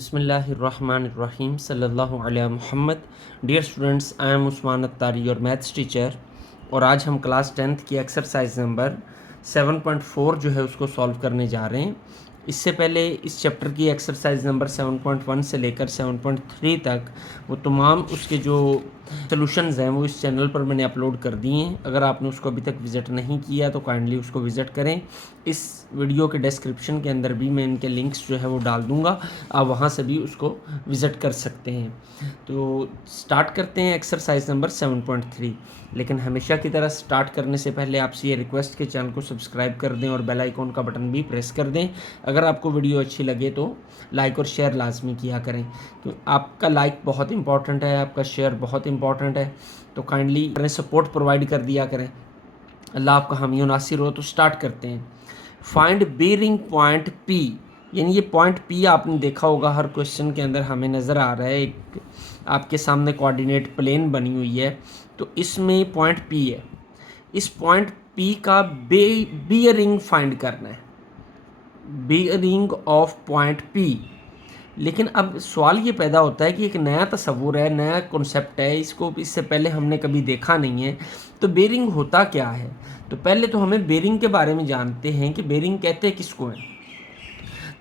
बिस्मिल्लाहिर्रहमानिर्रहीम सल्लल्लाहु अलैहि मुहम्मद। Dear students, I am Usman Attari your maths teacher. और आज हम क्लास 10th की एक्सरसाइज नंबर 7.4 जो है उसको सॉल्व करने जा रहे हैं। इससे पहले इस चैप्टर की एक्सरसाइज नंबर 7.1 से लेकर 7.3 तक वो तमाम उसके जो सॉल्यूशंस हैं वो इस चैनल पर मैंने अपलोड कर दिए हैं। अगर आपने उसको अभी तक विज़िट नहीं किया तो काइंडली उसको विज़िट करें। इस वीडियो के डिस्क्रिप्शन के अंदर भी मैं इनके लिंक्स जो है वो डाल दूंगा, आप वहाँ से भी उसको विज़िट कर सकते हैं। तो स्टार्ट करते हैं एक्सरसाइज नंबर 7.3। लेकिन हमेशा की तरह स्टार्ट करने से पहले आपसे ये रिक्वेस्ट कि चैनल को सब्सक्राइब कर दें और बेल आइकॉन का बटन भी प्रेस कर दें। अगर आपको वीडियो अच्छी लगे तो लाइक और शेयर लाजमी किया करें, तो आपका लाइक बहुत इंपॉर्टेंट है, आपका शेयर बहुत इंपॉर्टेंट है। तो काइंडली सपोर्ट प्रोवाइड कर दिया करें। अल्लाह आपका हामी नासिर हो। तो स्टार्ट करते हैं। फाइंड बेरिंग पॉइंट पी, यानी ये पॉइंट पी आपने देखा होगा हर क्वेश्चन के अंदर हमें नज़र आ रहा है। एक आपके सामने कोऑर्डिनेट प्लेन बनी हुई है, तो इसमें पॉइंट पी है। इस पॉइंट पी का बियरिंग फाइंड करना है, बियरिंग ऑफ पॉइंट पी। लेकिन अब सवाल ये पैदा होता है कि एक नया तस्वुर है, नया कॉन्सेप्ट है, इसको इससे पहले हमने कभी देखा नहीं है। तो बेरिंग होता क्या है? तो पहले तो हमें बेरिंग के बारे में जानते हैं कि बेरिंग कहते हैं किसको है।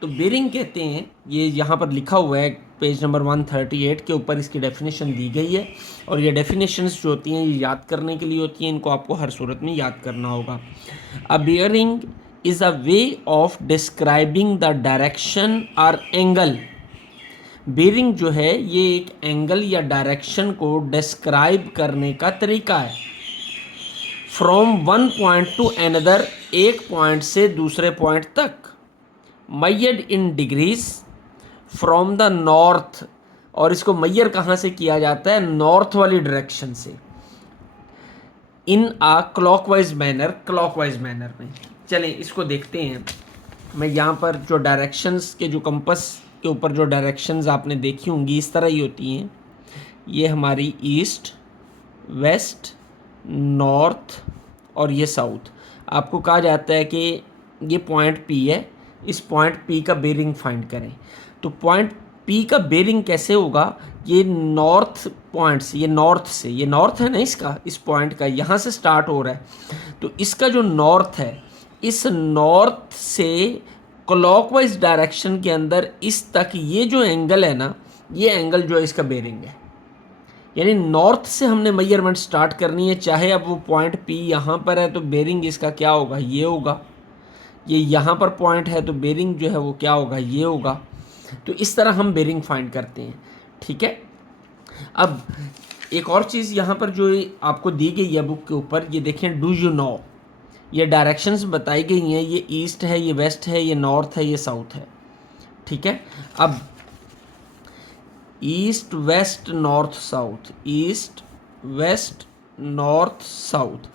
तो बेरिंग कहते हैं, ये यहाँ पर लिखा हुआ है पेज नंबर 138 के ऊपर इसकी डेफिनेशन दी गई है। और ये डेफिनेशंस जो होती हैं ये याद करने के लिए होती हैं, इनको आपको हर सूरत में याद करना होगा। A bearing is a way of describing the direction और एंगल। बेरिंग जो है ये एक एंगल या डायरेक्शन को डिस्क्राइब करने का तरीका है। From one point to another, एक पॉइंट से दूसरे पॉइंट तक। Measured in degrees from the north, और इसको मैयर कहाँ से किया जाता है? नॉर्थ वाली डायरेक्शन से। इन आ क्लॉकवाइज मैनर, क्लॉकवाइज मैनर में। चलें इसको देखते हैं। मैं यहाँ पर जो डायरेक्शंस के जो कंपस के ऊपर जो डायरेक्शंस आपने देखी होंगी इस तरह ही होती हैं। ये हमारी ईस्ट, वेस्ट, नॉर्थ और ये साउथ। आपको कहा जाता है कि ये पॉइंट पी है, इस पॉइंट पी का बेरिंग फाइंड करें। तो पॉइंट पी का बेरिंग कैसे होगा? ये नॉर्थ पॉइंट से, ये नॉर्थ से, ये नॉर्थ है ना इसका, इस पॉइंट का यहाँ से स्टार्ट हो रहा है। तो इसका जो नॉर्थ है, इस नॉर्थ से क्लॉकवाइज डायरेक्शन के अंदर इस तक ये जो एंगल है ना, ये एंगल जो है इसका बेरिंग है। यानी नॉर्थ से हमने मेजरमेंट स्टार्ट करनी है। चाहे अब वो पॉइंट पी यहाँ पर है तो बेरिंग इसका क्या होगा? ये होगा। ये यहाँ पर पॉइंट है तो बेरिंग जो है वो क्या होगा? ये होगा। तो इस तरह हम बेरिंग फाइंड करते हैं, ठीक है। अब एक और चीज़ यहाँ पर जो आपको दी गई है बुक के ऊपर, ये देखें, डू यू नो, ये डायरेक्शंस बताई गई हैं। ये ईस्ट है, ये वेस्ट है, ये नॉर्थ है, ये साउथ है, ठीक है। अब east west north south, east west north south.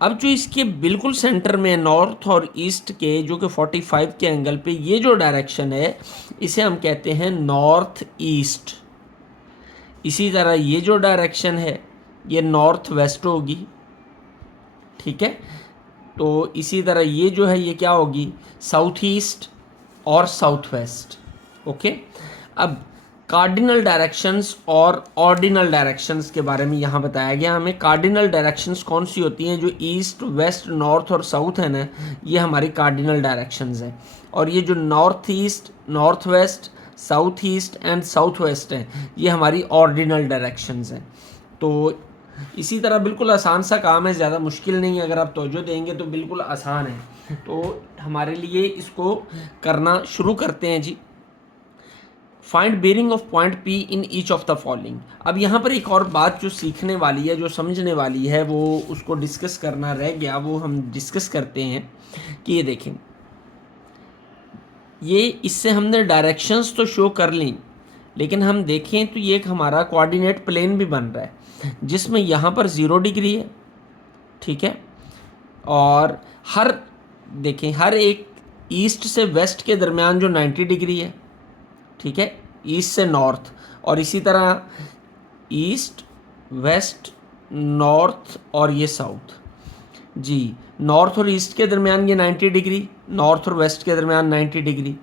अब जो इसके बिल्कुल सेंटर में नॉर्थ और ईस्ट के जो कि 45 के एंगल पे ये जो डायरेक्शन है इसे हम कहते हैं नॉर्थ ईस्ट। इसी तरह ये जो डायरेक्शन है ये नॉर्थ वेस्ट होगी, ठीक है। तो इसी तरह ये जो है ये क्या होगी? साउथ ईस्ट और साउथ वेस्ट, ओके। अब कार्डिनल डायरेक्शंस और ऑर्डिनल डायरेक्शंस के बारे में यहाँ बताया गया हमें। कार्डिनल डायरेक्शंस कौन सी होती हैं? जो ईस्ट वेस्ट नॉर्थ और साउथ है ना, ये हमारी कार्डिनल डायरेक्शंस हैं। और ये जो north east, north west, south east and south west हैं, ये हमारी ऑर्डिनल डायरेक्शंस हैं। तो इसी तरह बिल्कुल आसान सा काम है, ज़्यादा मुश्किल नहीं है। अगर आप तवज्जो देंगे तो बिल्कुल आसान है। तो हमारे लिए इसको करना शुरू करते हैं जी। Find bearing of point P in each of the following. अब यहाँ पर एक और बात जो सीखने वाली है, जो समझने वाली है, वो उसको डिस्कस करना रह गया, वो हम डिस्कस करते हैं। कि ये देखें, ये इससे हमने डायरेक्शंस तो शो कर ली, लेकिन हम देखें तो ये एक हमारा कोऑर्डिनेट प्लेन भी बन रहा है जिसमें यहाँ पर 0 डिग्री है, ठीक है। और हर देखें, हर एक ईस्ट से वेस्ट के दरमियान जो 90 डिग्री है, ठीक है, ईस्ट से नॉर्थ। और इसी तरह ईस्ट वेस्ट नॉर्थ और ये साउथ जी। नॉर्थ और ईस्ट के दरमियान ये 90 डिग्री, नॉर्थ और वेस्ट के दरमियान 90 डिग्री।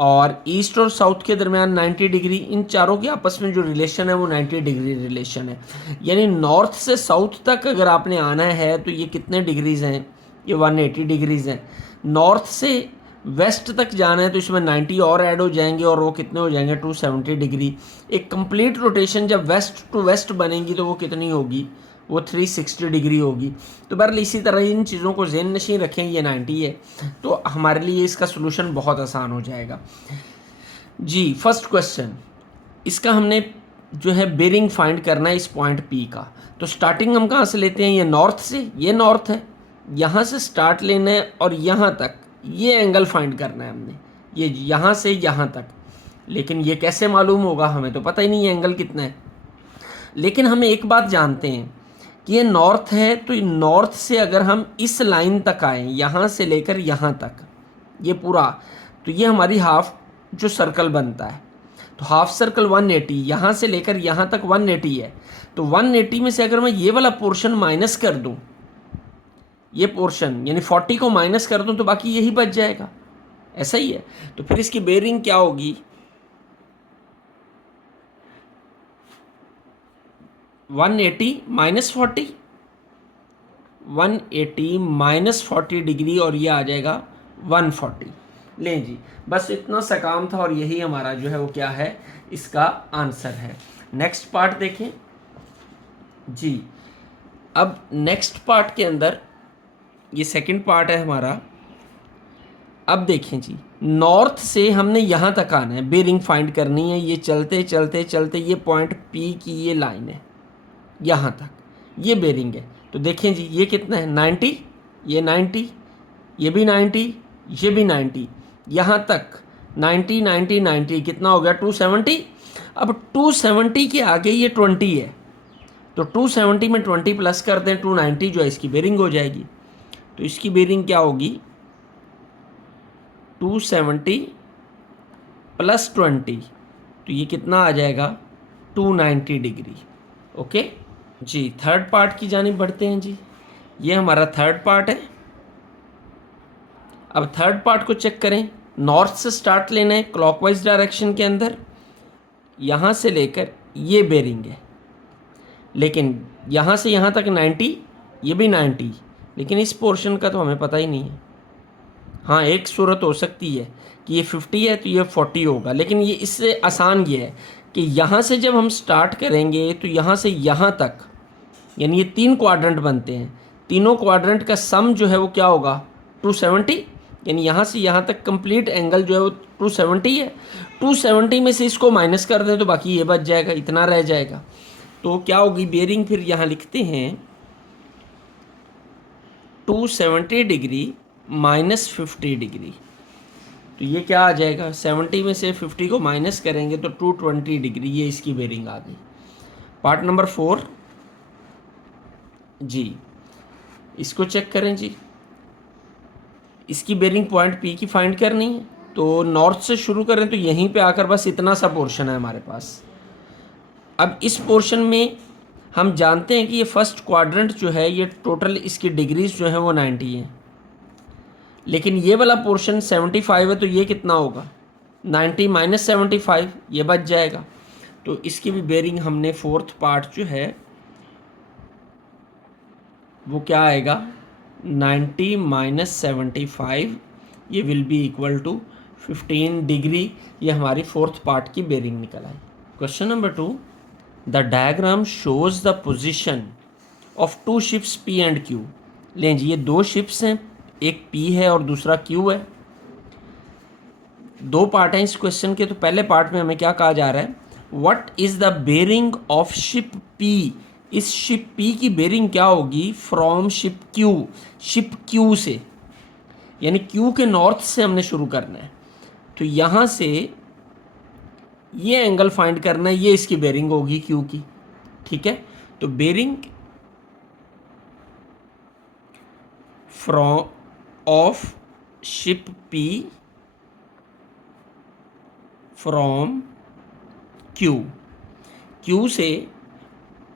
और ईस्ट और साउथ के दरमियान 90 डिग्री, इन चारों के आपस में जो रिलेशन है वो 90 डिग्री रिलेशन है। यानी नॉर्थ से साउथ तक अगर आपने आना है तो ये कितने डिग्रीज हैं, ये 180 डिग्रीज हैं। नॉर्थ से वेस्ट तक जाना है तो इसमें 90 और ऐड हो जाएंगे और वो कितने हो जाएंगे 270 डिग्री। एक कंप्लीट रोटेशन जब वेस्ट टू वेस्ट बनेगी तो वो कितनी होगी, वो 360 डिग्री होगी। तो बहरहाल इसी तरह इन चीज़ों को ज़हन नशीं रखें, ये 90 है तो हमारे लिए इसका सोल्यूशन बहुत आसान हो जाएगा। जी फर्स्ट क्वेश्चन, इसका हमने जो है बेरिंग फाइंड करना है इस पॉइंट पी का। तो स्टार्टिंग हम कहाँ से लेते हैं, ये नॉर्थ से, ये नॉर्थ है, यहाँ से स्टार्ट लेना है और यहाँ तक ये एंगल फाइंड करना है हमने, ये यहाँ से यहाँ तक। लेकिन ये कैसे मालूम होगा, हमें तो पता ही नहीं है एंगल कितना है। लेकिन हमें एक बात जानते हैं कि ये नॉर्थ है, तो नॉर्थ से अगर हम इस लाइन तक आएँ, यहाँ से लेकर यहाँ तक ये पूरा, तो ये हमारी हाफ जो सर्कल बनता है, तो हाफ सर्कल 180, यहाँ से लेकर यहाँ तक 180 है। तो 180 में से अगर मैं ये वाला पोर्शन माइनस कर दूँ, ये पोर्शन यानी 40 को माइनस कर दूं तो बाकी यही बच जाएगा, ऐसा ही है। तो फिर इसकी बेरिंग क्या होगी, 180 माइनस 40, 180 माइनस 40 डिग्री और ये आ जाएगा 140। लें जी, बस इतना सा काम था और यही हमारा जो है वो क्या है, इसका आंसर है। नेक्स्ट पार्ट देखें जी। अब नेक्स्ट पार्ट के अंदर ये सेकंड पार्ट है हमारा। अब देखें जी, नॉर्थ से हमने यहाँ तक आना है, बेरिंग फाइंड करनी है। ये चलते चलते चलते ये पॉइंट पी की ये लाइन है, यहाँ तक ये बेरिंग है। तो देखें जी ये कितना है 90, ये 90, ये भी 90, ये भी 90, यहाँ तक 90 90 90 कितना हो गया 270। अब 270 के आगे ये 20 है, तो 270 में 20 प्लस कर दें, 290 जो है इसकी बेरिंग हो जाएगी। तो इसकी बेरिंग क्या होगी 270 प्लस 20, तो ये कितना आ जाएगा 290 डिग्री। ओके जी, थर्ड पार्ट की जानिब बढ़ते हैं जी। ये हमारा थर्ड पार्ट है। अब थर्ड पार्ट को चेक करें, नॉर्थ से स्टार्ट लेना है क्लॉकवाइज डायरेक्शन के अंदर, यहाँ से लेकर ये बेरिंग है। लेकिन यहाँ से यहाँ तक 90, ये भी 90, लेकिन इस पोर्शन का तो हमें पता ही नहीं है। हाँ एक सूरत हो सकती है कि ये 50 है तो ये 40 होगा, लेकिन ये इससे आसान ये है कि यहाँ से जब हम स्टार्ट करेंगे तो यहाँ से यहाँ तक, यानी ये 3 क्वाड्रेंट बनते हैं, तीनों क्वाड्रेंट का सम जो है वो क्या होगा 270, यानी यहाँ से यहाँ तक कंप्लीट एंगल जो है वो 270 है। 270 में से इसको माइनस कर दें तो बाकी ये बच जाएगा, इतना रह जाएगा। तो क्या होगी बेरिंग, फिर यहाँ लिखते हैं 270 डिग्री माइनस 50 डिग्री, तो ये क्या आ जाएगा 70 में से 50 को माइनस करेंगे तो 220 डिग्री, ये इसकी बेरिंग आ गई। पार्ट नंबर 4 जी, इसको चेक करें जी। इसकी बेरिंग पॉइंट पी की फाइंड करनी है, तो नॉर्थ से शुरू करें तो यहीं पे आकर बस इतना सा पोर्शन है हमारे पास। अब इस पोर्शन में हम जानते हैं कि ये फर्स्ट क्वाड्रेंट जो है ये टोटल इसकी डिग्रीज जो है वो 90 है, लेकिन ये वाला पोर्शन 75 है, तो ये कितना होगा 90 माइनस 75, ये बच जाएगा। तो इसकी भी बेरिंग हमने फोर्थ पार्ट जो है वो क्या आएगा 90 माइनस 75, ये will be equal to 15 degree. ये हमारी फोर्थ पार्ट की बेरिंग निकल आई। Question number 2, the diagram shows the position of 2 ships P and Q। लें जी, ये 2 शिप्स हैं, एक P है और दूसरा Q है। 2 पार्ट हैं इस क्वेश्चन के। तो पहले पार्ट में हमें क्या कहा जा रहा है, what is the bearing of ship P। इस शिप P की बेरिंग क्या होगी from ship Q, ship Q से, यानी Q के नॉर्थ से हमने शुरू करना है। तो यहाँ से ये एंगल फाइंड करना है, ये इसकी बेरिंग होगी Q की, ठीक है। तो bearing from of ship P from Q से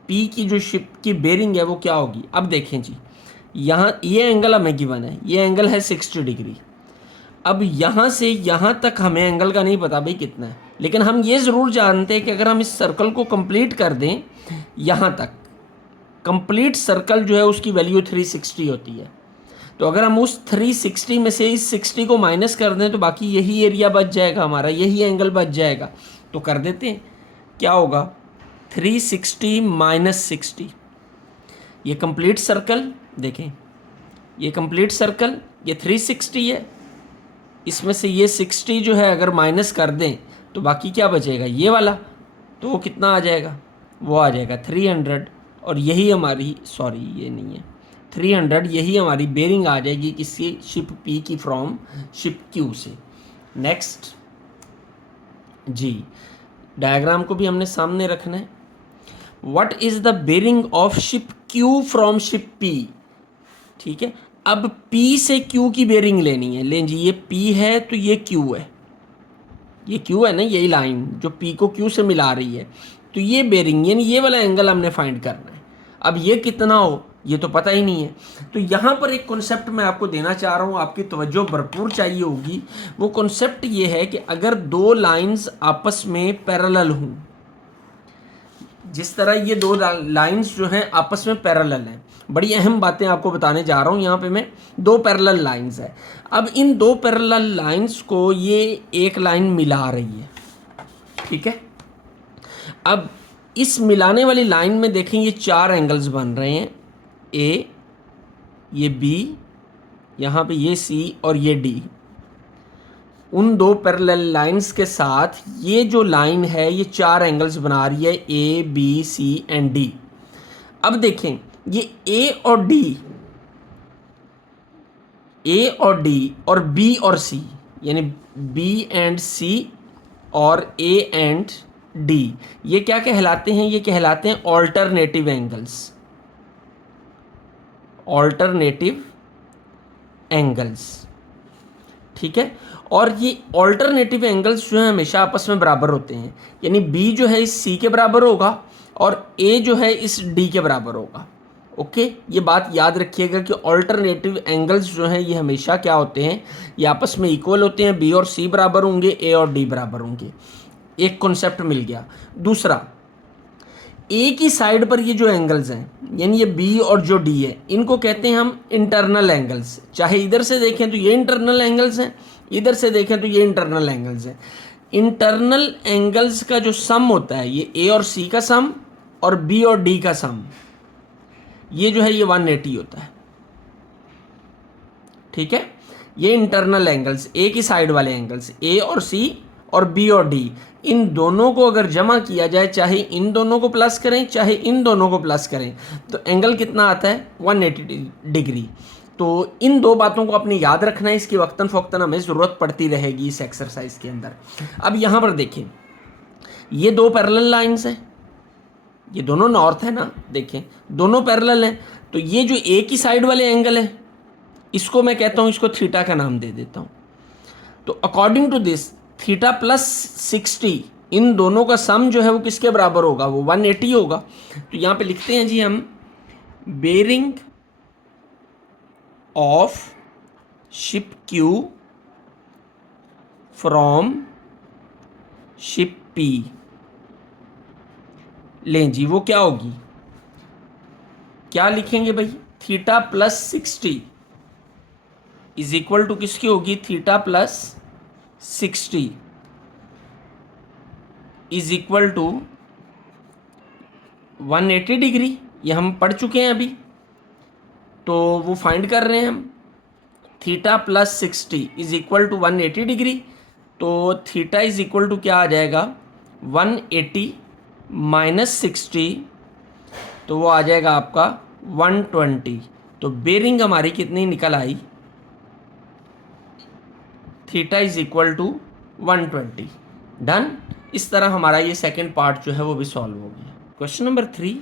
P की जो शिप की बेरिंग है वो क्या होगी। अब देखें जी, यहाँ ये एंगल हमें गिवन है, ये एंगल है 60 डिग्री। अब यहाँ से यहाँ तक हमें एंगल का नहीं पता भाई कितना है, लेकिन हम ये ज़रूर जानते हैं कि अगर हम इस सर्कल को कंप्लीट कर दें यहाँ तक, कंप्लीट सर्कल जो है उसकी वैल्यू 360 होती है। तो अगर हम उस 360 में से इस 60 को माइनस कर दें तो बाकी यही एरिया बच जाएगा हमारा, यही एंगल बच जाएगा। तो कर देते हैं, क्या होगा 360 माइनस 60, ये कंप्लीट सर्कल देखें, ये कंप्लीट सर्कल, ये 360 है, इसमें से ये 60 जो है अगर माइनस कर दें तो बाकी क्या बचेगा, ये वाला। तो वो कितना आ जाएगा, वो आ जाएगा 300। और यही हमारी, सॉरी ये नहीं है 300, यही हमारी बेरिंग आ जाएगी किसी शिप पी की फ्रॉम शिप क्यू से। नेक्स्ट जी, डायग्राम को भी हमने सामने रखना है। What is the bearing of ship Q from ship P. ठीक है, अब P से Q की बेरिंग लेनी है। लें जी, ये P है तो ये Q है, ये Q है ना, यही लाइन जो P को Q से मिला रही है। तो ये बेरिंग यानी ये वाला एंगल हमने फाइंड करना है। अब ये कितना हो ये तो पता ही नहीं है। तो यहाँ पर एक कॉन्सेप्ट मैं आपको देना चाह रहा हूँ, आपकी तवज्जो भरपूर चाहिए होगी। वो कॉन्सेप्ट ये है कि अगर दो लाइंस आपस में पैरेलल हों, जिस तरह ये दो लाइंस जो हैं आपस में पैरेलल हैं, बड़ी अहम बातें आपको बताने जा रहा हूँ यहाँ पे मैं। दो पैरेलल लाइंस है, अब इन दो पैरेलल लाइंस को ये एक लाइन मिला रही है। ठीक है, अब इस मिलाने वाली लाइन में देखें ये चार एंगल्स बन रहे हैं, ए, ये बी, यहाँ पे ये सी और ये डी। उन दो पैरेलल लाइंस के साथ ये जो लाइन है ये चार एंगल्स बना रही है, A B C and D. अब देखें ये ए और डी और बी और सी, यानी बी एंड सी और ए एंड डी, ये क्या कहलाते हैं, ये कहलाते हैं ऑल्टरनेटिव एंगल्स। ऑल्टरनेटिव एंगल्स, ठीक है। और ये ऑल्टरनेटिव एंगल्स जो है हमेशा आपस में बराबर होते हैं, यानी बी जो है इस सी के बराबर होगा और ए जो है इस डी के बराबर होगा। ओके, ये बात याद रखिएगा कि ऑल्टरनेटिव एंगल्स जो हैं ये हमेशा क्या होते हैं, ये आपस में इक्वल होते हैं। बी और सी बराबर होंगे, ए और डी बराबर होंगे। एक कॉन्सेप्ट मिल गया। दूसरा, ए की साइड पर ये जो एंगल्स हैं यानी ये बी और जो डी है, इनको कहते हैं हम इंटरनल एंगल्स। चाहे इधर से देखें तो ये इंटरनल एंगल्स हैं, इधर से देखें तो ये इंटरनल एंगल्स हैं। इंटरनल एंगल्स का जो सम होता है, ये ए और सी का सम और बी और डी का सम, ये जो है ये 180 होता है। ठीक है, ये इंटरनल एंगल्स, ए की साइड वाले एंगल्स, ए और सी और बी और डी, इन दोनों को अगर जमा किया जाए, चाहे इन दोनों को प्लस करें चाहे इन दोनों को प्लस करें, तो एंगल कितना आता है 180 डिग्री। तो इन दो बातों को अपने याद रखना है, इसकी वक्तन फ़ौक्तन हमें ज़रूरत पड़ती रहेगी इस एक्सरसाइज के अंदर। अब यहाँ पर देखें, ये दो पैरेलल लाइंस हैं, ये दोनों नॉर्थ है ना, देखें दोनों पैरेलल हैं। तो ये जो ए की साइड वाले एंगल है, इसको मैं कहता हूँ, इसको थीटा का नाम दे देता हूँ। तो according to this theta plus 60, इन दोनों का सम जो है वो किसके बराबर होगा, वो 180 होगा। तो यहाँ पे लिखते हैं जी हम, bearing of ship Q from ship P. लें जी, वो क्या होगी, क्या लिखेंगे भाई, theta plus 60 is equal to किसकी होगी, theta plus 60 is equal to 180 degree. ये हम पढ़ चुके हैं अभी, तो वो फाइंड कर रहे हैं हम। Theta plus 60 is equal to 180 degree. तो थीटा इज इक्वल टू क्या आ जाएगा, 180 माइनस 60, तो वो आ जाएगा आपका 120। तो बेरिंग हमारी कितनी निकल आई, theta is equal to 120। Done. इस तरह हमारा ये सेकंड पार्ट जो है वो भी सॉल्व हो गया। Question number 3,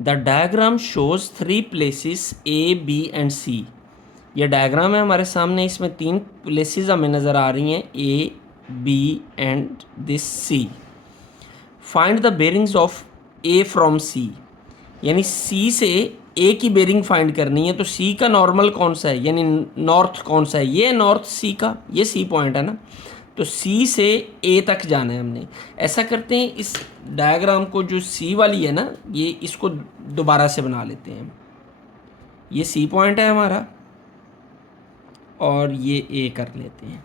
the diagram shows 3 places A B and C. ये डायग्राम है हमारे सामने, इसमें 3 प्लेसेस हमें नज़र आ रही हैं, A B and this C. Find the bearings of A from C, यानी सी से ए की बेरिंग फाइंड करनी है तो सी का नॉर्मल कौन सा है, यानी नॉर्थ कौन सा है, ये नॉर्थ सी का, ये सी पॉइंट है ना, तो सी से ए तक जाना है हमने। ऐसा करते हैं, इस डायग्राम को जो सी वाली है ना, ये इसको दोबारा से बना लेते हैं। ये सी पॉइंट है हमारा और ये ए कर लेते हैं,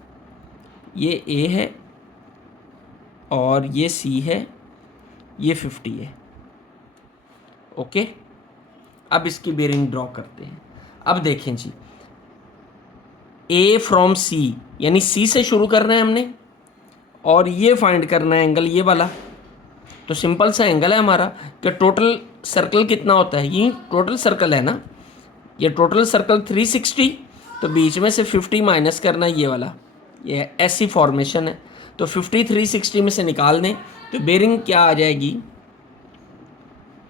ये ए है और ये सी है, ये 50 है। ओके, अब इसकी बेरिंग ड्रॉ करते हैं। अब देखें जी, ए फ्रॉम सी, यानी सी से शुरू करना है हमने और ये फाइंड करना है एंगल, ये वाला। तो सिंपल सा एंगल है हमारा कि टोटल सर्कल कितना होता है, ये टोटल सर्कल है ना, ये टोटल सर्कल 360, तो बीच में से 50 माइनस करना है ये वाला, ये ऐसी फॉर्मेशन है। तो 50 360 में से निकाल दें तो बेरिंग क्या आ जाएगी,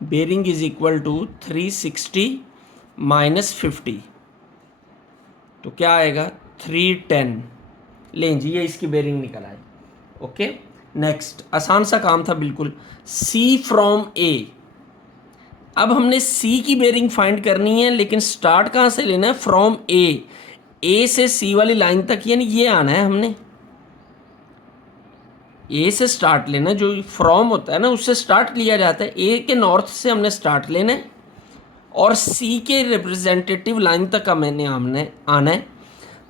bearing is equal to 360 minus 50, तो क्या आएगा 310। लें जी, ये इसकी बेरिंग निकल आई। ओके, नेक्स्ट आसान सा काम था बिल्कुल, सी फ्रॉम ए। अब हमने सी की बेरिंग फाइंड करनी है, लेकिन स्टार्ट कहाँ से लेना है, फ्रॉम ए। ए से सी वाली लाइन तक, यानी ये आना है हमने, ए से स्टार्ट लेना, जो फ्रॉम होता है ना उससे स्टार्ट लिया जाता है, ए के नॉर्थ से हमने स्टार्ट लेना है और सी के रिप्रेजेंटेटिव लाइन तक हमने आना है।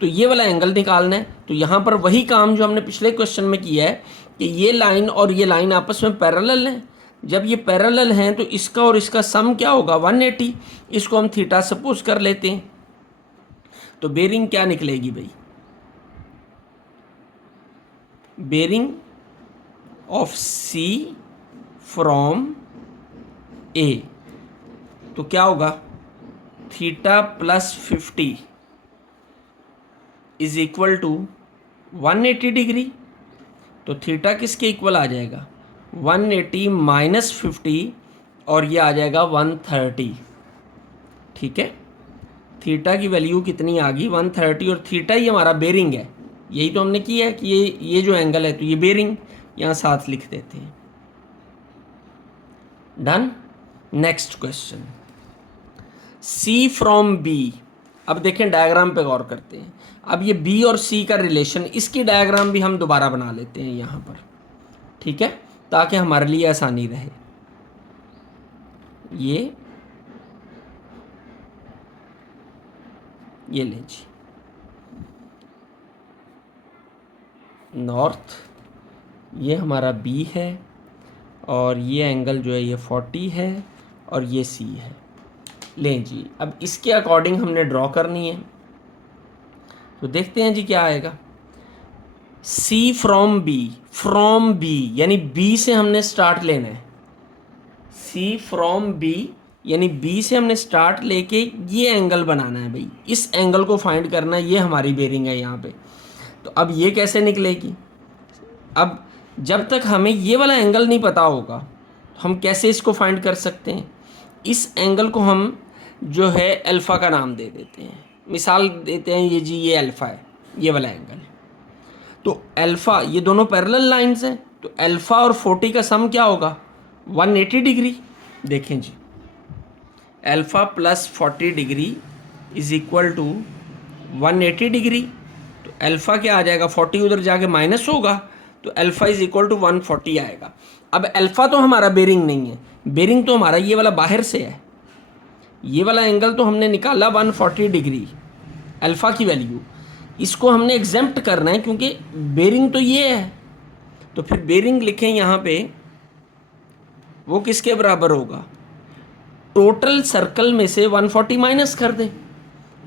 तो ये वाला एंगल निकालना है। तो यहाँ पर वही काम जो हमने पिछले क्वेश्चन में किया है कि ये लाइन और ये लाइन आपस में पैरेलल हैं। जब ये पैरेलल हैं तो इसका और इसका सम क्या होगा, 180। इसको हम थीटा सपोज कर लेते हैं। तो बेरिंग क्या निकलेगी भाई, bearing of C from A, तो क्या होगा, theta plus 50 is equal to 180 degree. तो थीटा किसके इक्वल आ जाएगा, 180 माइनस 50, और ये आ जाएगा 130। ठीक है, थीटा की वैल्यू कितनी आ गई, 130, और थीटा ही हमारा बेरिंग है। यही तो हमने किया है कि ये जो एंगल है, तो ये बेरिंग यहाँ साथ लिख देते हैं। Done. Next question, C from B. अब देखें, डायग्राम पे गौर करते हैं। अब ये बी और सी का रिलेशन, इसकी डायग्राम भी हम दोबारा बना लेते हैं यहाँ पर, ठीक है, ताकि हमारे लिए आसानी रहे। ये ले जी, नॉर्थ, ये हमारा बी है और ये एंगल जो है ये 40 है और ये सी है। लें जी, अब इसके अकॉर्डिंग हमने ड्रॉ करनी है। तो देखते हैं जी क्या आएगा, सी फ्रॉम बी, यानी बी से हमने स्टार्ट लेना है। सी फ्रॉम बी, यानी बी से हमने स्टार्ट लेके ये एंगल बनाना है भाई, इस एंगल को फाइंड करना है। ये हमारी बेरिंग है यहाँ पे। तो अब ये कैसे निकलेगी, अब जब तक हमें ये वाला एंगल नहीं पता होगा तो हम कैसे इसको फाइंड कर सकते हैं। इस एंगल को हम जो है अल्फ़ा का नाम दे देते हैं, मिसाल देते हैं ये जी, ये अल्फ़ा है, ये वाला एंगल। तो अल्फ़ा, ये दोनों पैरेलल लाइंस हैं, तो अल्फ़ा और 40 का सम क्या होगा, 180 डिग्री। देखें जी, alpha plus 40 degree is equal to 180 degree. तो अल्फ़ा क्या आ जाएगा, 40 उधर जाके माइनस होगा, तो अल्फ़ा इज इक्वल टू 140 आएगा। अब अल्फ़ा तो हमारा बेरिंग नहीं है, बेरिंग तो हमारा ये वाला बाहर से है। ये वाला एंगल तो हमने निकाला 140 डिग्री, अल्फ़ा की वैल्यू, इसको हमने एग्जेम्प्ट करना है क्योंकि बेरिंग तो ये है। तो फिर बेरिंग लिखें यहाँ पे, वो किसके बराबर होगा, टोटल सर्कल में से 140 माइनस कर दें।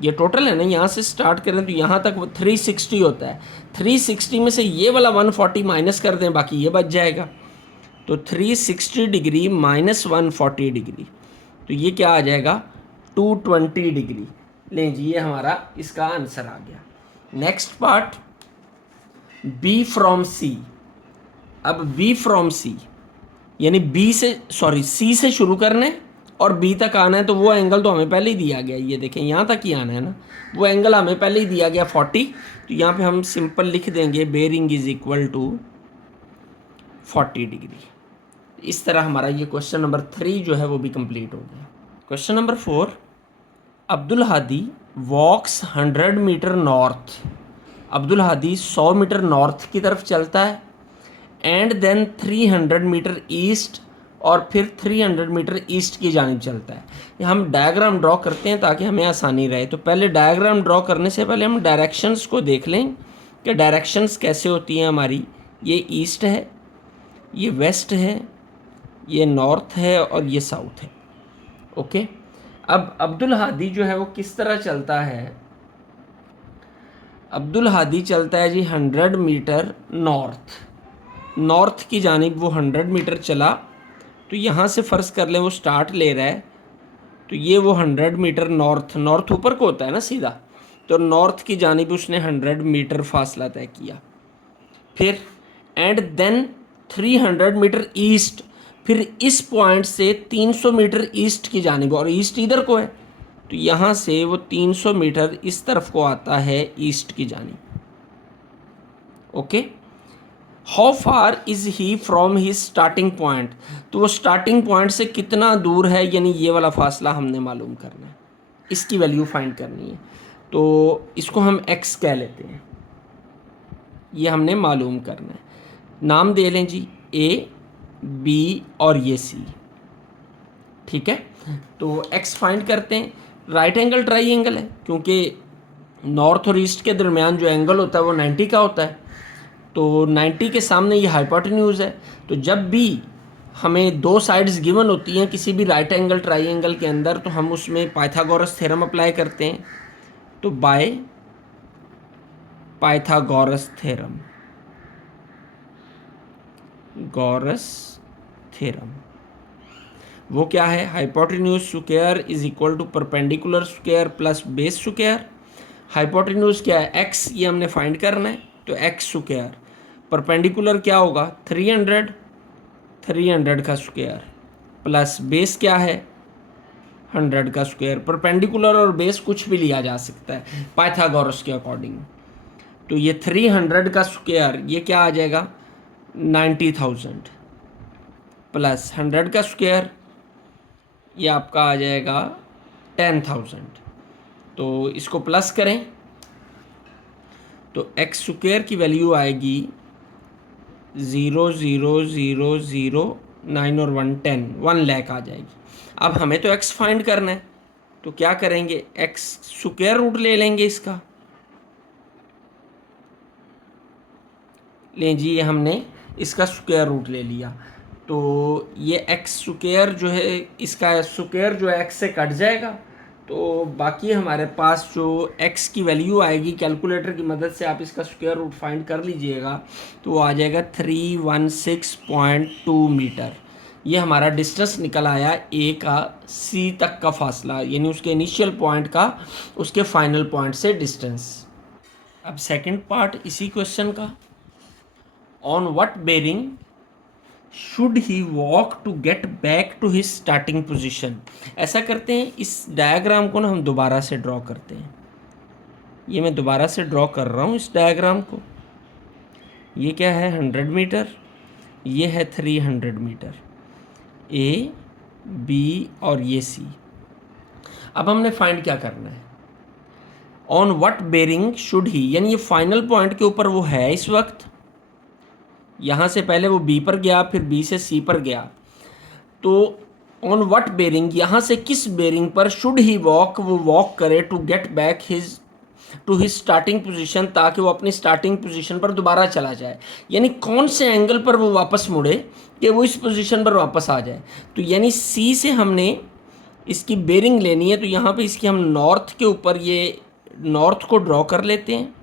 ये टोटल है ना, यहाँ से स्टार्ट करें तो यहाँ तक वो 360 होता है। 360 में से ये वाला 140 माइनस कर दें, बाकी ये बच जाएगा। तो 360 डिग्री माइनस 140 डिग्री, तो ये क्या आ जाएगा, 220 डिग्री। लें जी, ये हमारा इसका आंसर आ गया। नेक्स्ट पार्ट, बी फ्रॉम सी। अब बी फ्रॉम सी, यानी सी से शुरू करना है और बी तक आना है। तो वो एंगल तो हमें पहले ही दिया गया, ये देखें यहाँ तक ही आना है ना, वो एंगल हमें पहले ही दिया गया 40। तो यहाँ पे हम सिंपल लिख देंगे bearing is equal to 40 degree. इस तरह हमारा ये क्वेश्चन नंबर 3 जो है वो भी कंप्लीट हो गया। Question number 4, Abdul Hadi walks 100 metre north. Abdul Hadi 100 metre north की तरफ चलता है एंड देन 300 मीटर ईस्ट, और फिर 300 मीटर ईस्ट की जानिब चलता है। ये हम डायग्राम ड्रॉ करते हैं ताकि हमें आसानी रहे। तो पहले डायग्राम ड्रॉ करने से पहले हम डायरेक्शंस को देख लें कि डायरेक्शंस कैसे होती हैं हमारी। ये ईस्ट है, ये वेस्ट है, ये नॉर्थ है और ये साउथ है। ओके, अब अब्दुल हादी जो है वो किस तरह चलता है। अब्दुल हादी चलता है जी 100 मीटर नॉर्थ की जानिब वो 100 मीटर चला। तो यहाँ से फ़र्ज़ कर लें वो स्टार्ट ले रहा है, तो ये वो 100 मीटर नॉर्थ ऊपर को होता है ना सीधा, तो नॉर्थ की जानिब उसने 100 मीटर फासला तय किया। फिर एंड देन 300 मीटर ईस्ट, फिर इस पॉइंट से 300 मीटर ईस्ट की जानिब, और ईस्ट इधर को है, तो यहाँ से वो 300 मीटर इस तरफ को आता है ईस्ट की जानिब। Okay, how far is he from his starting point, तो वो स्टार्टिंग पॉइंट से कितना दूर है, यानी ये वाला फासला हमने मालूम करना है, इसकी वैल्यू फाइंड करनी है। तो इसको हम x कह लेते हैं, ये हमने मालूम करना है। नाम दे लें जी a, b और ये c। ठीक है, तो x फाइंड करते हैं। राइट एंगल ट्राइंगल है, क्योंकि नॉर्थ और ईस्ट के दरमियान जो एंगल होता है वो 90 का होता है। तो 90 के सामने ये हाइपोटेन्यूज़ है। तो जब भी हमें दो साइड्स गिवन होती हैं किसी भी राइट एंगल ट्राइंगल के अंदर, तो हम उसमें पाइथागोरस थ्योरम अप्लाई करते हैं। तो बाय पाइथागोरस थ्योरम, वो क्या है, hypotenuse square is equal to perpendicular square plus base square. Hypotenuse क्या है, x, ये हमने फाइंड करना है, तो x स्क्वायर। परपेंडिकुलर क्या होगा, 300 का स्क्वायर प्लस बेस क्या है, 100 का स्क्वायर। परपेंडिकुलर और बेस कुछ भी लिया जा सकता है पाइथागोरस के अकॉर्डिंग। तो ये 300 का स्क्वायर, ये क्या आ जाएगा 90,000 प्लस 100 का स्क्वायर, ये आपका आ जाएगा 10,000। तो इसको प्लस करें तो x स्क्वायर की वैल्यू आएगी 0,0,0,0,9 और 1 10, 1 लाख आ जाएगी। अब हमें तो x फाइंड करना है, तो क्या करेंगे, x स्क्वायर रूट ले लेंगे इसका। लें जी, ये हमने इसका स्क्वायर रूट ले लिया, तो ये x स्क्वायर जो है, इसका स्क्वायर जो है x से कट जाएगा। तो बाकी हमारे पास जो x की वैल्यू आएगी, कैलकुलेटर की मदद से आप इसका स्क्वायर रूट फाइंड कर लीजिएगा, तो वो आ जाएगा 316.2 मीटर। ये हमारा डिस्टेंस निकल आया a का c तक का फासला, यानी उसके इनिशियल पॉइंट का उसके फाइनल पॉइंट से डिस्टेंस। अब सेकंड पार्ट इसी क्वेश्चन का, on what bearing should he walk to get back to his starting position. ऐसा करते हैं, इस डायग्राम को ना हम दोबारा से ड्रॉ करते हैं। ये मैं दोबारा से ड्रॉ कर रहा हूँ इस डायग्राम को। ये क्या है 100 मीटर, ये है 300 मीटर, ए बी और ये सी। अब हमने फाइंड क्या करना है, on what bearing should he, यानी ये फाइनल पॉइंट के ऊपर वो है इस वक्त। यहाँ से पहले वो B पर गया, फिर B से C पर गया, तो ऑन व्हाट बेरिंग, यहाँ से किस बेरिंग पर शुड ही वॉक, वो वॉक करे to get back to his starting position, ताकि वो अपनी स्टार्टिंग पोजीशन पर दोबारा चला जाए। यानी कौन से एंगल पर वो वापस मुड़े कि वो इस पोजीशन पर वापस आ जाए। तो यानी C से हमने इसकी बेरिंग लेनी है, तो यहाँ पे इसकी हम नॉर्थ के ऊपर ये नॉर्थ को ड्रॉ कर लेते हैं।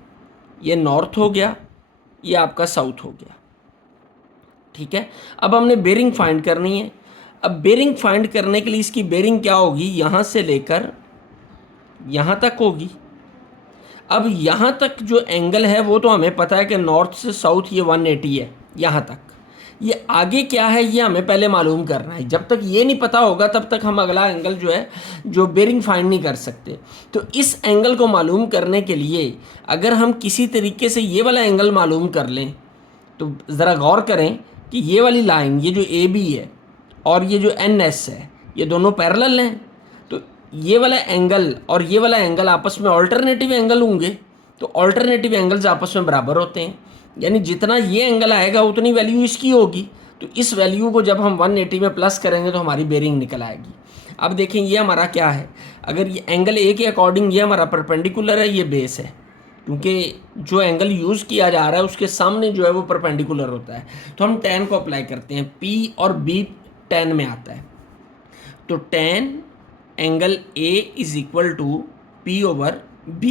ये नॉर्थ हो गया, ये आपका साउथ हो गया। ठीक है, अब हमने बेरिंग फाइंड करनी है। अब बेरिंग फाइंड करने के लिए इसकी बेरिंग क्या होगी, यहाँ से लेकर यहाँ तक होगी। अब यहाँ तक जो एंगल है वो तो हमें पता है कि नॉर्थ से साउथ ये 180 है यहाँ तक। ये आगे क्या है ये हमें पहले मालूम करना है। जब तक ये नहीं पता होगा तब तक हम अगला एंगल जो है जो बेरिंग फाइंड नहीं कर सकते। तो इस एंगल को मालूम करने के लिए अगर हम किसी तरीके से ये वाला एंगल मालूम कर लें, तो ज़रा गौर करें कि ये वाली लाइन, ये जो ए बी है और ये जो एन एस है, ये दोनों पैरेलल हैं। ये वाला एंगल और ये वाला एंगल आपस में ऑल्टरनेटिव एंगल होंगे, तो ऑल्टरनेटिव एंगल्स आपस में बराबर होते हैं, यानी जितना ये एंगल आएगा उतनी वैल्यू इसकी होगी। तो इस वैल्यू को जब हम 180 में प्लस करेंगे तो हमारी बेरिंग निकल आएगी। अब देखें ये हमारा क्या है, अगर ये एंगल ए के अकॉर्डिंग ये हमारा परपेंडिकुलर है, ये बेस है, क्योंकि जो एंगल यूज़ किया जा रहा है उसके सामने जो है वो परपेंडिकुलर होता है। तो हम tan को अप्लाई करते हैं, P और B tan में आता है, तो tan angle A is equal to P over B।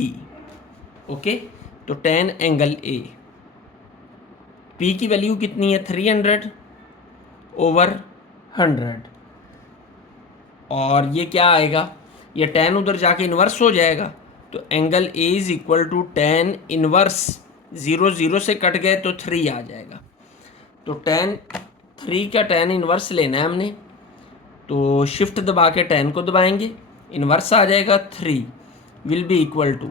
Okay, तो tan एंगल A, P की वैल्यू कितनी है 300 ओवर 100, और ये क्या आएगा, ये tan उधर जाके इन्वर्स हो जाएगा, तो angle A is equal to tan inverse 0 0 से कट गए तो 3 आ जाएगा। तो tan 3 का tan इन्वर्स लेना है हमने, तो शिफ्ट दबा के tan को दबाएंगे, इन्वर्स आ जाएगा 3 विल बी इक्वल टू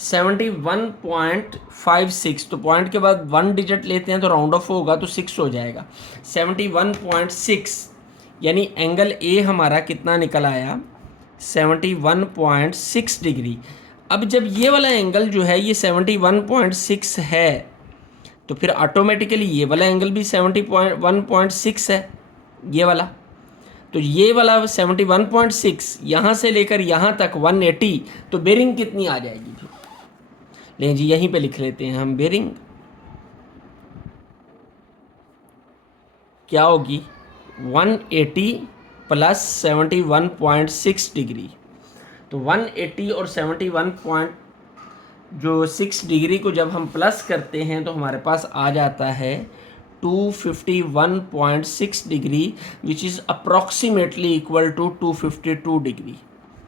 71.56, तो पॉइंट के बाद 1 डिजिट लेते हैं तो राउंड ऑफ होगा तो 6 हो जाएगा, 71.6, यानी एंगल A हमारा कितना निकल आया 71.6 डिग्री। अब जब ये वाला एंगल जो है ये 71.6 है तो फिर ऑटोमेटिकली ये वाला एंगल भी 71.6 है, ये वाला, तो ये वाला 71.6 यहाँ से लेकर यहाँ तक 180, तो बेरिंग कितनी आ जाएगी फिर, लें जी यहीं पे लिख लेते हैं हम, बेरिंग क्या होगी 180 प्लस 71.6 डिग्री, तो 180 और 71.6 डिग्री को जब हम प्लस करते हैं तो हमारे पास आ जाता है 251.6 degree which is approximately equal to 252 degree.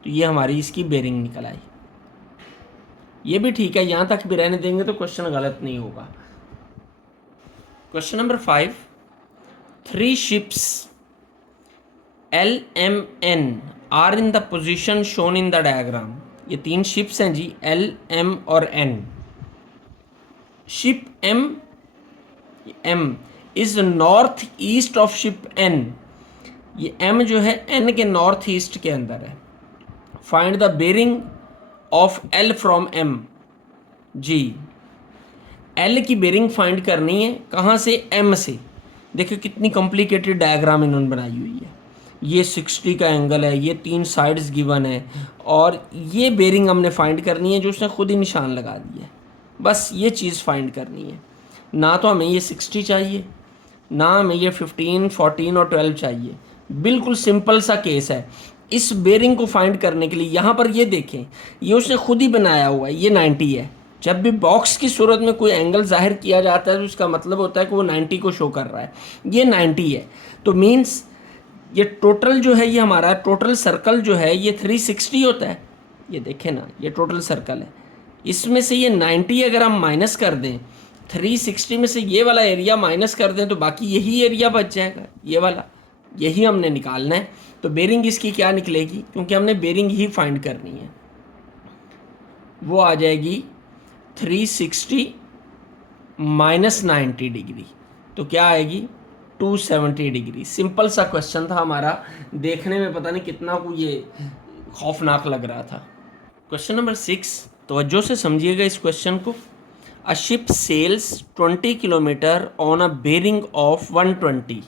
तो ये हमारी इसकी बेरिंग निकल आई। ये भी ठीक है, यहाँ तक भी रहने देंगे तो क्वेश्चन गलत नहीं होगा। Question number 5, 3 ships LMN are in the position shown in the diagram. ये 3 शिप्स हैं जी, L, M और N। Ship M is north east of ship N, ये M जो है N के नॉर्थ ईस्ट के अंदर है। Find the bearing of L from M। जी, L की बेरिंग फाइंड करनी है, कहाँ से, M से। देखिए कितनी कॉम्प्लिकेटेड डायग्राम इन्होंने बनाई हुई है, ये 60 का एंगल है, ये 3 साइड्स गिवन है, और ये बेरिंग हमने फाइंड करनी है जो उसने खुद ही निशान लगा दिया है। बस ये चीज़ फाइंड करनी है, ना तो हमें ये 60 चाहिए, ना हमें ये 15, 14 और 12 चाहिए। बिल्कुल सिंपल सा केस है। इस बेरिंग को फाइंड करने के लिए यहाँ पर ये देखें, ये उसने खुद ही बनाया हुआ है, ये 90 है। जब भी बॉक्स की सूरत में कोई एंगल जाहिर किया जाता है तो उसका मतलब होता है कि वो 90 को शो कर रहा है, ये 90 है। तो मीन्स ये टोटल जो है, ये हमारा टोटल सर्कल जो है ये 360 होता है। ये देखें ना, ये टोटल सर्कल है, इसमें से ये 90 अगर हम माइनस कर दें, 360 में से ये वाला एरिया माइनस कर दें तो बाकी यही एरिया बच जाएगा, ये वाला, यही हमने निकालना है। तो बेरिंग इसकी क्या निकलेगी, क्योंकि हमने बेरिंग ही फाइंड करनी है, वो आ जाएगी 360 माइनस 90 डिग्री, तो क्या आएगी 270 डिग्री। सिंपल सा क्वेश्चन था हमारा, देखने में पता नहीं कितना को ये खौफनाक लग रहा था। क्वेश्चन नंबर 6, तवज्जो से समझिएगा इस क्वेश्चन को। A ship sails 20 kilometre on a bearing of 120।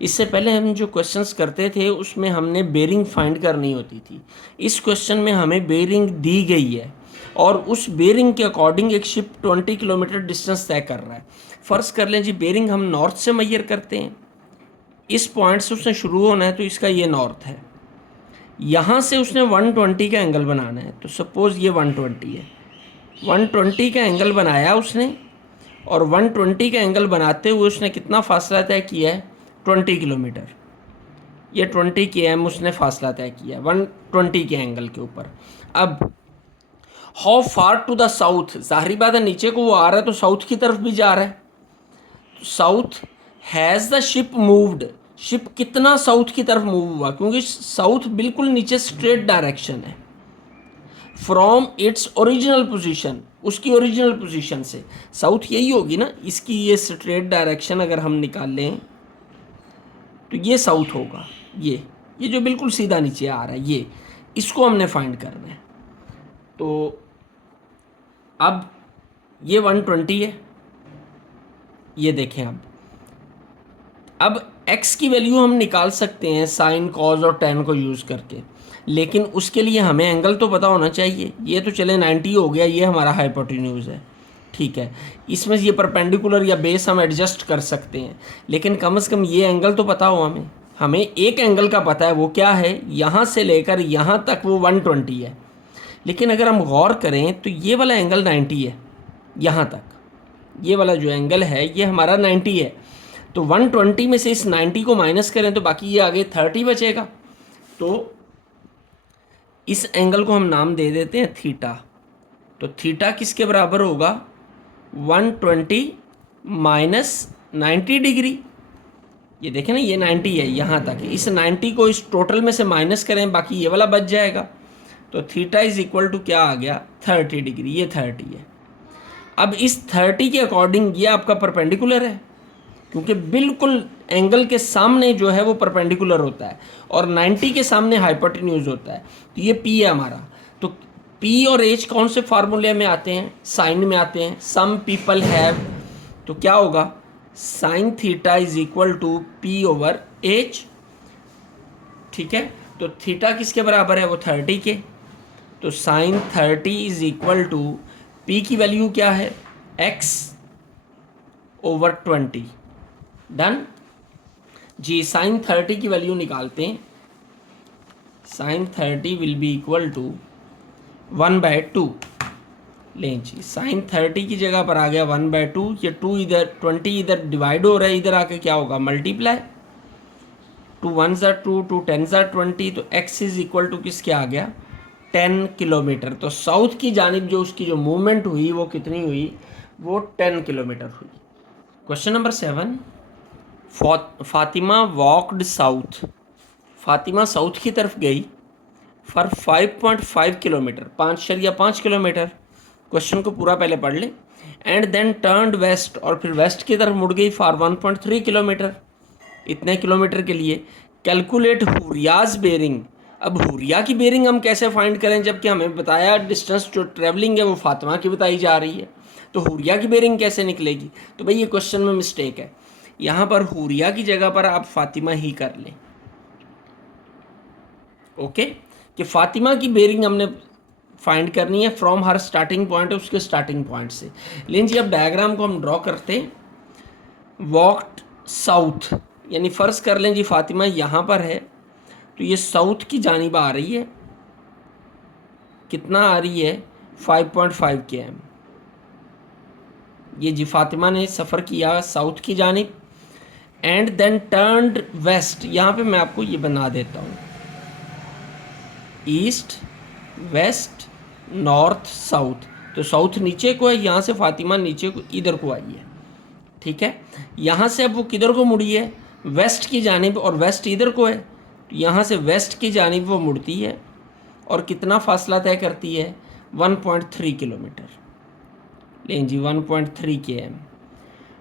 इससे पहले हम जो क्वेश्चंस करते थे उसमें हमने बेरिंग फाइंड करनी होती थी। इस क्वेश्चन में हमें बेरिंग दी गई है और उस बेरिंग के अकॉर्डिंग एक शिप 20 किलोमीटर डिस्टेंस तय कर रहा है। फ़र्ज़ कर लें जी बेरिंग हम नॉर्थ से मैयर करते हैं, इस पॉइंट से उसने शुरू होना है तो इसका ये नॉर्थ है, यहाँ से उसने 120 का एंगल बनाना है, तो सपोज़ ये 120 है, 120 का एंगल बनाया उसने, और 120 का एंगल बनाते हुए उसने कितना फासला तय किया है 20 किलोमीटर। ये 20 km उसने फासला तय किया 120 के एंगल के ऊपर। अब how far to the south, ज़ाहिरी बात है नीचे को वो आ रहा है तो साउथ की तरफ भी जा रहा है। South has the ship moved, ship कितना साउथ की तरफ मूव हुआ, क्योंकि साउथ बिल्कुल नीचे स्ट्रेट डायरेक्शन है फ्रॉम इट्स ओरिजिनल पोजीशन, उसकी ओरिजिनल पोजीशन से साउथ यही होगी ना, इसकी ये स्ट्रेट डायरेक्शन अगर हम निकाल लें तो ये साउथ होगा, ये जो बिल्कुल सीधा नीचे आ रहा है, इसको हमने फाइंड करना है। तो अब ये 120 है, ये देखें अब x की वैल्यू हम निकाल सकते हैं साइन कॉज और tan को यूज़ करके, लेकिन उसके लिए हमें एंगल तो पता होना चाहिए। ये तो चले 90 हो गया, ये हमारा हाइपोटेन्यूज है, ठीक है। इसमें ये परपेंडिकुलर या बेस हम एडजस्ट कर सकते हैं, लेकिन कम से कम ये एंगल तो पता हो हमें। हमें एक एंगल का पता है, वो क्या है, यहाँ से लेकर यहाँ तक वो 120 है। लेकिन अगर हम गौर करें तो ये वाला एंगल 90 है, यहाँ तक ये वाला जो एंगल है ये हमारा 90 है। तो 120 में से इस 90 को माइनस करें तो बाकी ये आगे 30 बचेगा। तो इस एंगल को हम नाम दे देते हैं थीटा। तो थीटा किसके बराबर होगा, 120 माइनस 90 डिग्री। ये देखें ना, ये 90 है यहाँ तक, इस 90 को इस टोटल में से माइनस करें, बाकी ये वाला बच जाएगा। तो थीटा इज इक्वल टू क्या आ गया, 30 डिग्री। ये 30 है। अब इस 30 के अकॉर्डिंग ये आपका परपेंडिकुलर है, क्योंकि बिल्कुल एंगल के सामने जो है वो परपेंडिकुलर होता है और 90 के सामने हाइपोटेन्यूज होता है। तो ये P है हमारा। तो P और H कौन से फार्मूले में आते हैं, साइन में आते हैं। सम पीपल हैव, तो क्या होगा, sine theta is equal to P over H, ठीक है। तो थीटा किसके बराबर है, वो 30 के। तो sine 30 is equal to P की वैल्यू क्या है, x ओवर 20। डन जी। साइन 30 की वैल्यू निकालते हैं। Sine 30 will be equal to 1/2। लें जी, साइन 30 की जगह पर आ गया 1/2। ये 2 इधर, 20 इधर डिवाइड हो रहा है, इधर आके क्या होगा, मल्टीप्लाई। 2 1 ज़ा 2, 2 10 ज़ा 20। तो x इज इक्वल टू किसके आ गया, 10 किलोमीटर। तो साउथ की जानिब जो उसकी जो मूवमेंट हुई वो कितनी हुई, वो 10 किलोमीटर हुई। Question number 7, Fatima walked south. Fatima south की तरफ गई फॉर 5.5 किलोमीटर, 5.5 किलोमीटर। क्वेश्चन को पूरा पहले पढ़ ले। एंड देन टर्न्ड वेस्ट, और फिर वेस्ट की तरफ मुड़ गई फॉर 1.3 किलोमीटर, इतने किलोमीटर के लिए। Calculate Huria's bearing. अब हुरिया की बेरिंग हम कैसे फाइंड करें, जबकि हमें बताया डिस्टेंस जो ट्रैवलिंग है वो फातिमा की बताई जा रही है। तो हुरिया की बेरिंग कैसे निकलेगी। तो भाई ये क्वेश्चन में मिस्टेक है, यहाँ पर हुरिया की जगह पर आप फातिमा ही कर लें। ओके, कि फातिमा की बेरिंग हमने फाइंड करनी है फ्रॉम हर स्टार्टिंग पॉइंट, उसके स्टार्टिंग पॉइंट से। लेकिन जी अब डायग्राम को हम ड्रॉ करते हैं। वॉकड साउथ, यानी फ़र्ज़ कर लें जी फातिमा यहाँ पर है, तो ये साउथ की जानिब आ रही है। कितना आ रही है, 5.5 km। ये जी फातिमा ने सफ़र किया साउथ की जानिब। एंड देन टर्न्ड वेस्ट, यहाँ पे मैं आपको ये बना देता हूँ, ईस्ट वेस्ट नॉर्थ साउथ। तो साउथ नीचे को है, यहाँ से फातिमा नीचे को इधर को आई है, ठीक है। यहाँ से अब वो किधर को मुड़ी है, वेस्ट की जानिब, और वेस्ट इधर को है। तो यहाँ से वेस्ट की जानिब वो मुड़ती है और कितना फासला तय करती है, 1.3 किलोमीटर। लें जी 1.3 km।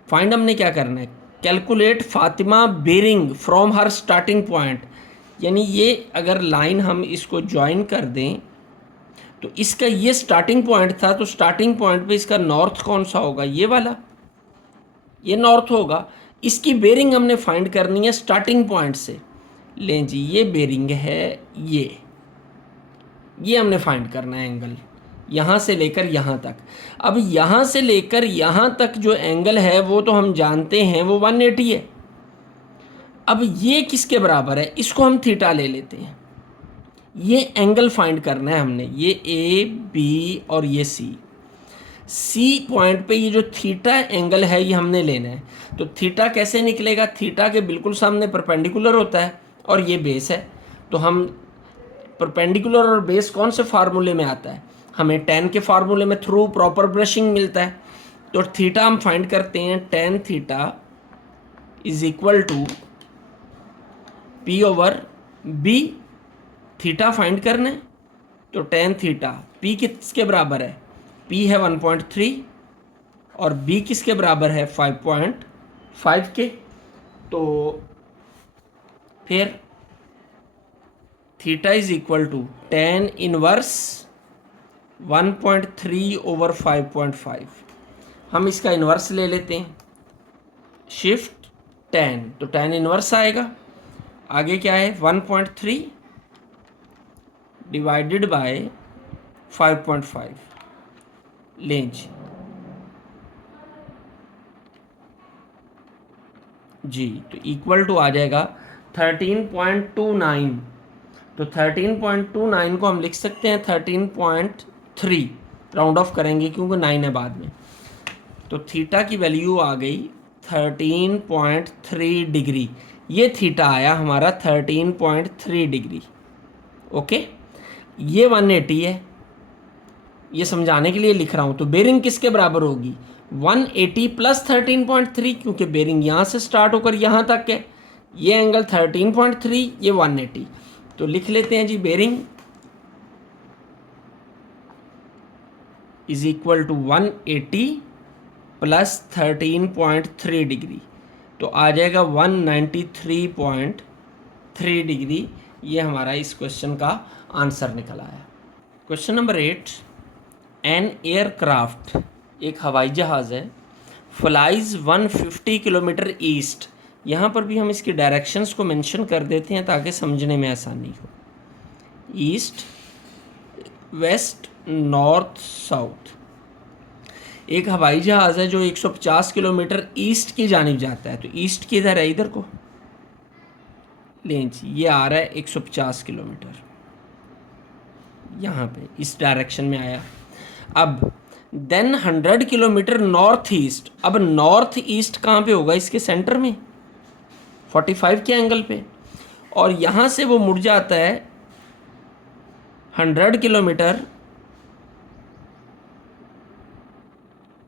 फाइंड हमने क्या करना है, calculate Fatima bearing from her starting point. यानी ये अगर लाइन हम इसको ज्वाइन कर दें तो इसका ये स्टार्टिंग पॉइंट था, तो स्टार्टिंग पॉइंट पे इसका नॉर्थ कौन सा होगा, ये वाला, ये नॉर्थ होगा। इसकी बेरिंग हमने फाइंड करनी है स्टार्टिंग पॉइंट से। लें जी ये बेरिंग है, ये हमने फाइंड करना है एंगल, यहाँ से लेकर यहाँ तक। अब यहाँ से लेकर यहाँ तक जो एंगल है वो तो हम जानते हैं वो 180 है। अब ये किसके बराबर है, इसको हम थीटा ले लेते हैं। ये एंगल फाइंड करना है हमने, ये ए बी और ये सी पॉइंट पे ये जो थीटा एंगल है ये हमने लेना है। तो थीटा कैसे निकलेगा, थीटा के बिल्कुल सामने परपेंडिकुलर होता है और ये बेस है। तो हम परपेंडिकुलर और बेस कौन से फार्मूले में आता है, हमें tan के फार्मूले में थ्रू प्रॉपर ब्रशिंग मिलता है। तो थीटा हम फाइंड करते हैं, tan theta is equal to P over B। Theta find करना है तो tan थीटा, P किसके बराबर है, P है 1.3 और B किसके बराबर है 5.5 के। तो फिर theta is equal to tan inverse 1.3 over 5.5। हम इसका इन्वर्स ले लेते हैं, शिफ्ट tan, तो tan इनवर्स आएगा। आगे क्या है, 1.3 डिवाइडेड बाय 5.5 लेंज जी, तो इक्वल टू आ जाएगा 13.29। तो 13.29 को हम लिख सकते हैं 13.3, राउंड ऑफ करेंगे क्योंकि 9 है बाद में। तो थीटा की वैल्यू आ गई 13.3 डिग्री। ये थीटा आया हमारा 13.3 डिग्री। ओके, ये 180 है, ये समझाने के लिए लिख रहा हूँ। तो बेरिंग किसके बराबर होगी, 180 प्लस 13.3, क्योंकि बेरिंग यहाँ से स्टार्ट होकर यहाँ तक है। ये एंगल 13.3, ये 180। तो लिख लेते हैं जी, bearing is equal to 180 plus 13.3 degree, तो आ जाएगा 193.3 डिग्री। ये हमारा इस क्वेश्चन का आंसर निकल आया। क्वेश्चन नंबर 8, एन एयरक्राफ्ट, एक हवाई जहाज़ है, फ्लाइज 150 किलोमीटर ईस्ट। यहाँ पर भी हम इसकी डायरेक्शंस को मेंशन कर देते हैं ताकि समझने में आसानी हो। East, west, north, south. एक हवाई जहाज़ है जो 150 किलोमीटर ईस्ट की जानिब जाता है। तो ईस्ट किधर है, इधर को लेंज, ये आ रहा है 150 किलोमीटर, यहाँ पे इस डायरेक्शन में आया। अब देन 100 किलोमीटर नॉर्थ ईस्ट। अब नॉर्थ ईस्ट कहाँ पे होगा, इसके सेंटर में 45 के एंगल पे, और यहाँ से वो मुड़ जाता है 100 किलोमीटर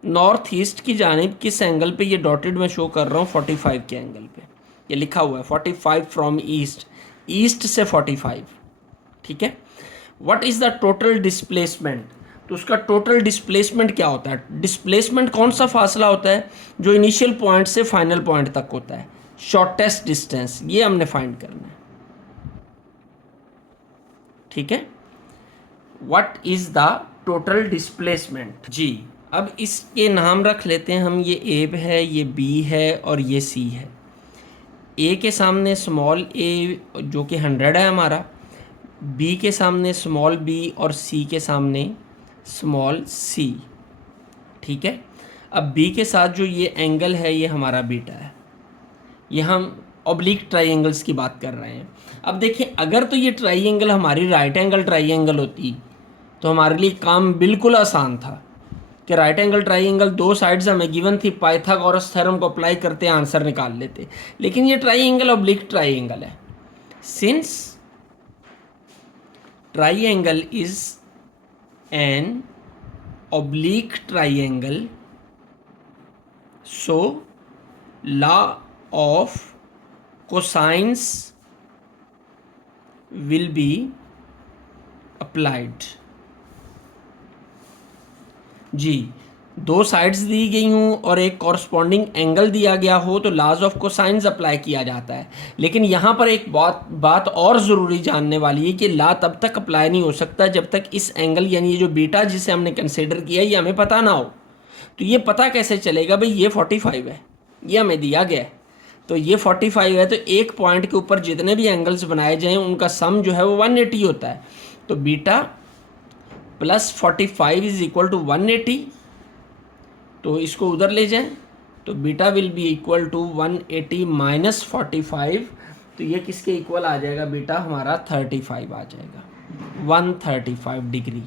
नॉर्थ ईस्ट की जानिब। किस एंगल पे, ये डॉटेड में शो कर रहा हूँ 45 के एंगल पे, ये लिखा हुआ है 45 फ्रॉम ईस्ट, ईस्ट से 45। ठीक है, what is the total displacement. तो उसका टोटल डिस्प्लेसमेंट क्या होता है, डिस्प्लेसमेंट कौन सा फासला होता है जो इनिशियल पॉइंट से फाइनल पॉइंट तक होता है, शॉर्टेस्ट डिस्टेंस, ये हमने फाइंड करना है। ठीक है, what is the total displacement जी। अब इसके नाम रख लेते हैं हम, ये ए है, ये बी है और ये सी है। ए के सामने स्मॉल ए जो कि 100 है हमारा, बी के सामने स्मॉल बी और सी के सामने स्मॉल सी। ठीक है, अब बी के साथ जो ये एंगल है ये हमारा बीटा है। ये हम ऑब्लिक ट्राइंगल्स की बात कर रहे हैं। अब देखिए, अगर तो ये ट्राइंगल हमारी राइट एंगल ट्राइंगल होती तो हमारे लिए काम बिल्कुल आसान था कि राइट एंगल ट्राइंगल, दो साइड्स हमें गिवन थी, पाइथागोरस थ्योरम को अप्लाई करते आंसर निकाल लेते। लेकिन ये ट्राइंगल ऑब्लिक ट्राइंगल है। Since triangle is an oblique triangle, so law of cosines will be applied जी। दो साइड्स दी गई हूँ और एक कॉरस्पॉन्डिंग एंगल दिया गया हो तो लॉज ऑफ कोसाइंस अप्लाई किया जाता है। लेकिन यहाँ पर एक बात और ज़रूरी जानने वाली है कि ला तब तक अप्लाई नहीं हो सकता जब तक इस एंगल यानी ये जो बीटा जिसे हमने कंसिडर किया ये हमें पता ना हो। तो ये पता कैसे चलेगा भाई, ये 45 है, ये हमें दिया गया है, तो ये 45 है, तो एक पॉइंट के ऊपर जितने भी एंगल्स बनाए जाएँ उनका सम जो है वो 180 होता है। तो beta plus 45 is equal to 180, तो इसको उधर ले जाएं तो beta will be equal to 180 minus 45। तो ये किसके इक्वल आ जाएगा, बीटा हमारा 35 आ जाएगा, 135 डिग्री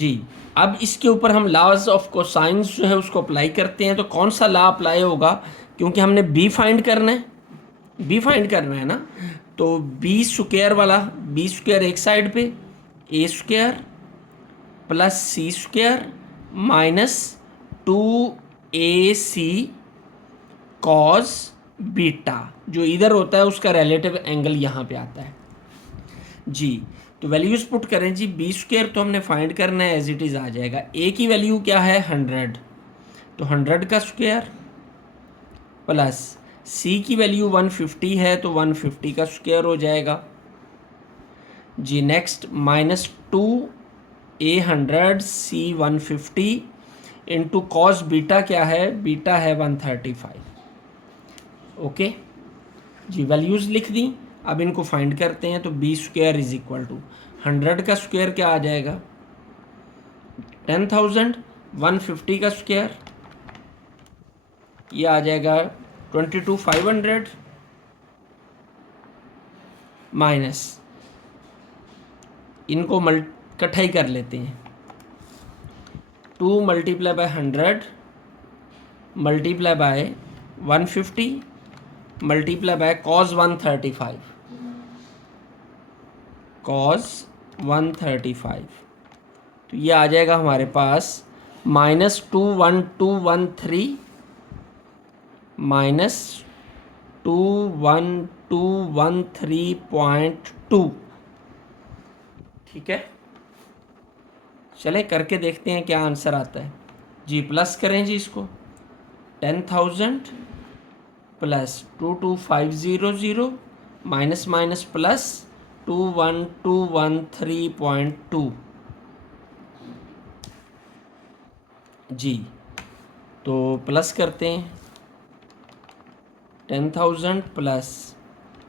जी। अब इसके ऊपर हम लॉज ऑफ कोसाइंस जो है उसको अप्लाई करते हैं। तो कौन सा लॉ अप्लाई होगा, क्योंकि हमने बी फाइंड करना है, बी फाइंड करना है ना, तो बी स्क्वायर वाला, बी स्क्वायर एक साइड पे, A square plus C square minus 2ac cos beta, जो इधर होता है उसका रिलेटिव एंगल यहाँ पे आता है जी। तो वैल्यूज पुट करें जी, बी स्क्वायर तो हमने फाइंड करना है, एज इट इज़ आ जाएगा। ए की वैल्यू क्या है 100, तो 100 का स्क्वायर प्लस सी की वैल्यू 150 है तो 150 का स्क्वायर हो जाएगा जी next -2a100c150 into cos beta क्या है, बीटा है 135। ओके जी, वैल्यूज़ लिख दी। अब इनको फाइंड करते हैं। तो B square is equal to 100 का स्क्वायर क्या आ जाएगा 10,000, 150 का स्क्वायर ये आ जाएगा 22,500 माइनस इनको इकट्ठा कर लेते हैं 2 multiply by 100 multiply by 150 multiply by cos 135 cos 135। तो ये आ जाएगा हमारे पास -21213 -21213.2। ठीक है, चले करके देखते हैं क्या आंसर आता है जी। प्लस करें जी इसको 10,000 प्लस 22,500 माइनस माइनस प्लस 21213.2 जी। तो प्लस करते हैं 10,000 plus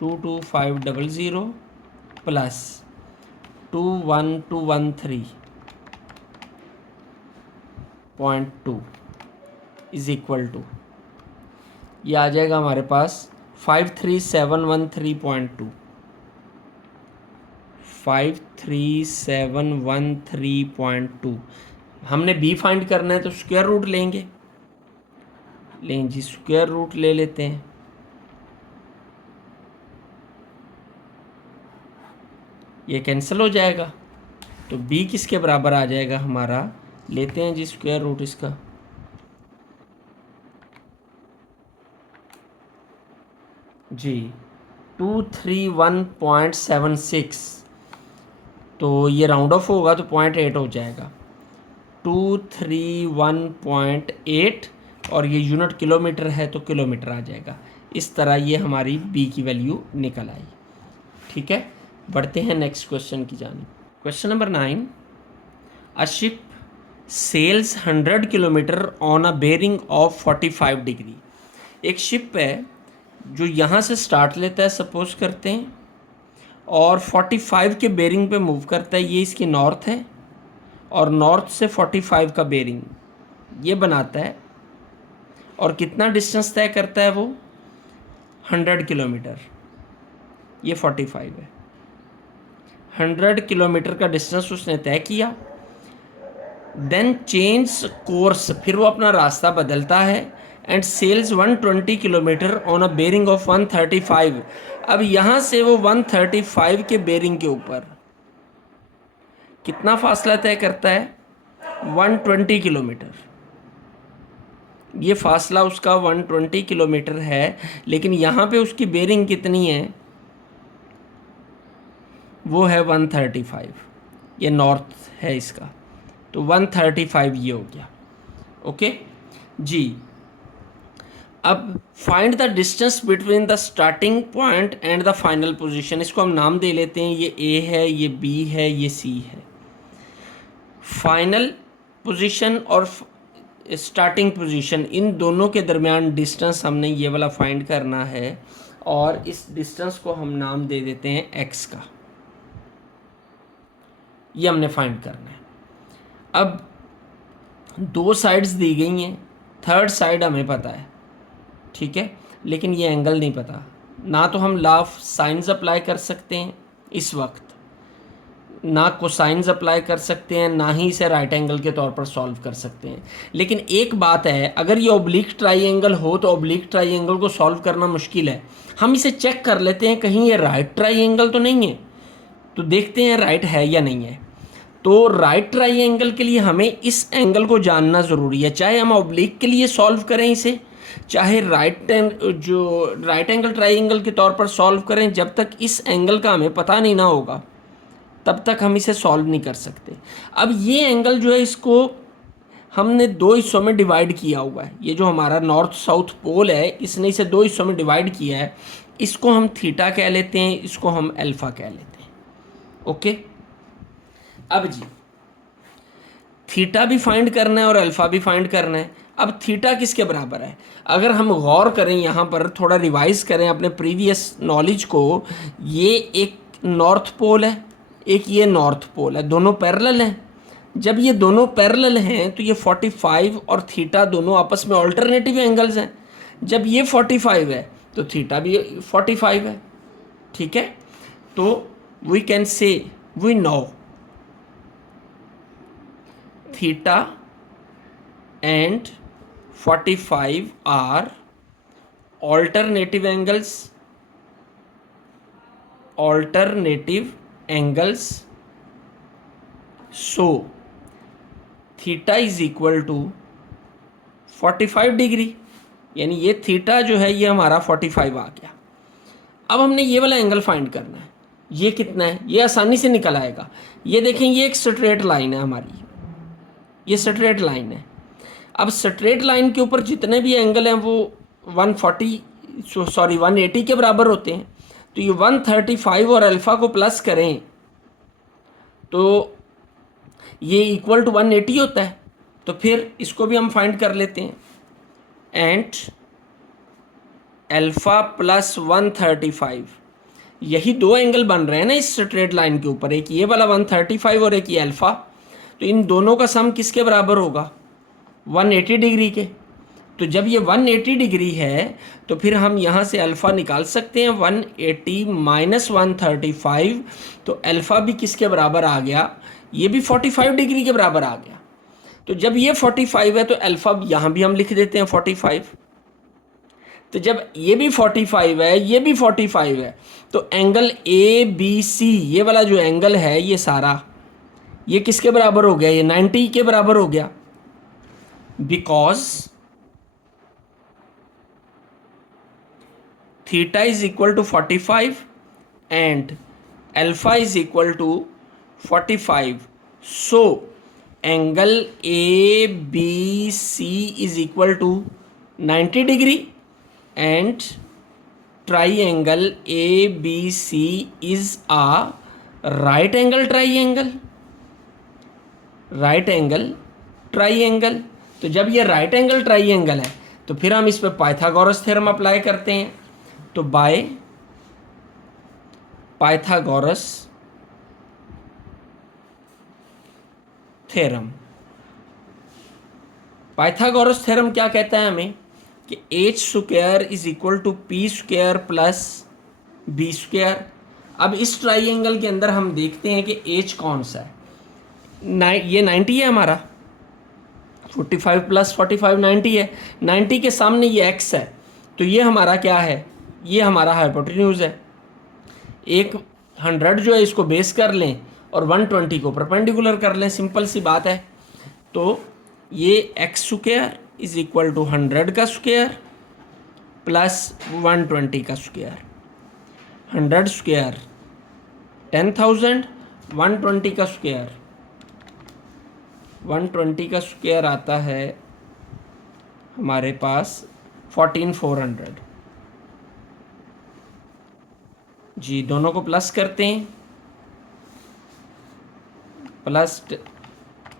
22,500 plus 21213.2 is equal to ये आ जाएगा हमारे पास 53713.2 53713.2। हमने बी फाइंड करना है तो स्क्वायर रूट लेंगे जी, स्क्वायर रूट ले लेते हैं। ये कैंसिल हो जाएगा तो बी किसके बराबर आ जाएगा हमारा, लेते हैं जी स्क्वायर रूट इसका। जी 231.76 तो ये राउंड ऑफ होगा तो 0.8 हो जाएगा 231.8 और ये यूनिट किलोमीटर है तो किलोमीटर आ जाएगा। इस तरह ये हमारी बी की वैल्यू निकल आई। ठीक है, बढ़ते हैं नेक्स्ट क्वेश्चन की जानिब। Question number 9, a ship sails 100 kilometre on a bearing of 45 degree. एक शिप है जो यहाँ से स्टार्ट लेता है सपोज करते हैं और 45 के बेरिंग पे मूव करता है। ये इसकी नॉर्थ है और नॉर्थ से 45 का बेरिंग ये बनाता है और कितना डिस्टेंस तय करता है वो 100 किलोमीटर। ये 45 है, 100 किलोमीटर का डिस्टेंस उसने तय किया। देन चेंज कोर्स, फिर वो अपना रास्ता बदलता है and sails 120 kilometre on a bearing of 135। अब यहाँ से वो 135 के बेरिंग के ऊपर कितना फासला तय करता है 120 किलोमीटर। ये फासला उसका 120 किलोमीटर है, लेकिन यहाँ पे उसकी बेरिंग कितनी है वो है 135। ये नॉर्थ है इसका तो 135 ये हो गया। ओके जी, अब find the distance between the starting point and the final position. इसको हम नाम दे लेते हैं, ये ए है, ये बी है, ये सी है। फाइनल पोजीशन और स्टार्टिंग पोजीशन, इन दोनों के दरमियान डिस्टेंस हमने ये वाला फाइंड करना है और इस डिस्टेंस को हम नाम दे देते हैं एक्स का। ये हमने फाइंड करना है। अब दो साइड्स दी गई हैं, थर्ड साइड हमें पता है, ठीक है, लेकिन ये एंगल नहीं पता। ना तो हम लॉ ऑफ साइंस अप्लाई कर सकते हैं इस वक्त, ना कोसाइंस अप्लाई कर सकते हैं, ना ही इसे राइट एंगल के तौर पर सॉल्व कर सकते हैं। लेकिन एक बात है, अगर ये ओब्लिक ट्राइंगल हो तो ओब्लिक ट्राइंगल को सॉल्व करना मुश्किल है। हम इसे चेक कर लेते हैं कहीं ये राइट ट्राइंगल तो नहीं है, तो देखते हैं राइट है या नहीं है। तो राइट ट्राइंगल के लिए हमें इस एंगल को जानना ज़रूरी है, चाहे हम ओब्लिक के लिए सॉल्व करें इसे, चाहे राइट एंगल ट्राइंगल के तौर पर सॉल्व करें। जब तक इस एंगल का हमें पता नहीं ना होगा तब तक हम इसे सॉल्व नहीं कर सकते। अब ये एंगल जो है इसको हमने दो हिस्सों में डिवाइड किया हुआ है। ये जो हमारा नॉर्थ साउथ पोल है इसने इसे दो हिस्सों में डिवाइड किया है। इसको हम थीटा कह लेते हैं, इसको हम अल्फ़ा कह लेते हैं। ओके, अब जी थीटा भी फाइंड करना है और अल्फ़ा भी फाइंड करना है। अब थीटा किसके बराबर है? अगर हम गौर करें यहाँ पर, थोड़ा रिवाइज करें अपने प्रीवियस नॉलेज को, ये एक नॉर्थ पोल है, एक ये नॉर्थ पोल है, दोनों पैरेलल हैं। जब ये दोनों पैरेलल हैं तो ये 45 और थीटा दोनों आपस में ऑल्टरनेटिव एंगल्स हैं। जब ये 45 है तो थीटा भी 45 है। ठीक है, तो we can say, we know theta and 45 are alternative angles, so theta is equal to 45 degree, यानी ये थीटा जो है ये हमारा 45 आ गया। अब हमने ये वाला एंगल फाइंड करना है, ये कितना है, ये आसानी से निकल आएगा। ये देखें, ये एक स्ट्रेट लाइन है हमारी, ये स्ट्रेट लाइन है। अब स्ट्रेट लाइन के ऊपर जितने भी एंगल हैं वो 180 के बराबर होते हैं। तो ये 135 और अल्फ़ा को प्लस करें तो ये इक्वल टू 180 होता है। तो फिर इसको भी हम फाइंड कर लेते हैं। एंड अल्फ़ा प्लस 135, यही दो एंगल बन रहे हैं ना इस स्ट्रेट लाइन के ऊपर, एक ये वाला 135 और एक ये अल्फ़ा। तो इन दोनों का सम किसके बराबर होगा? 180 डिग्री के। तो जब ये 180 डिग्री है तो फिर हम यहाँ से अल्फ़ा निकाल सकते हैं 180 माइनस 135। तो अल्फ़ा भी किसके बराबर आ गया? ये भी 45 डिग्री के बराबर आ गया। तो जब ये 45 है तो अल्फ़ा यहाँ भी हम लिख देते हैं 45। तो जब ये भी 45 है, ये भी 45 है, तो एंगल ABC, ये वाला जो एंगल है ये सारा, ये किसके बराबर हो गया? ये 90 के बराबर हो गया। Because theta is equal to 45 and alpha is equal to 45। So angle ABC is equal to 90 degree and triangle ABC is a right angle triangle, right angle triangle. तो जब ये राइट एंगल ट्राइएंगल है तो फिर हम इस पर Pythagoras theorem apply करते हैं। तो by Pythagoras theorem, Pythagoras theorem क्या कहता है हमें कि H square is equal to P square plus B square. अब इस ट्राइएंगल के अंदर हम देखते हैं कि एच कौन सा है। ये 90 है हमारा, 45 प्लस 45 90 है। 90 के सामने ये x है, तो ये हमारा क्या है? ये हमारा हाइपोटेन्यूज है। एक 100 जो है इसको बेस कर लें और 120 को परपेंडिकुलर कर लें, सिंपल सी बात है। तो ये x square is equal to 100 का स्क्वायर प्लस 120 का स्क्वायर। 100 स्क्वायर 10,000, 120 का स्क्वायर, 120 का स्क्वायर आता है हमारे पास 14,400। जी, दोनों को प्लस करते हैं, प्लस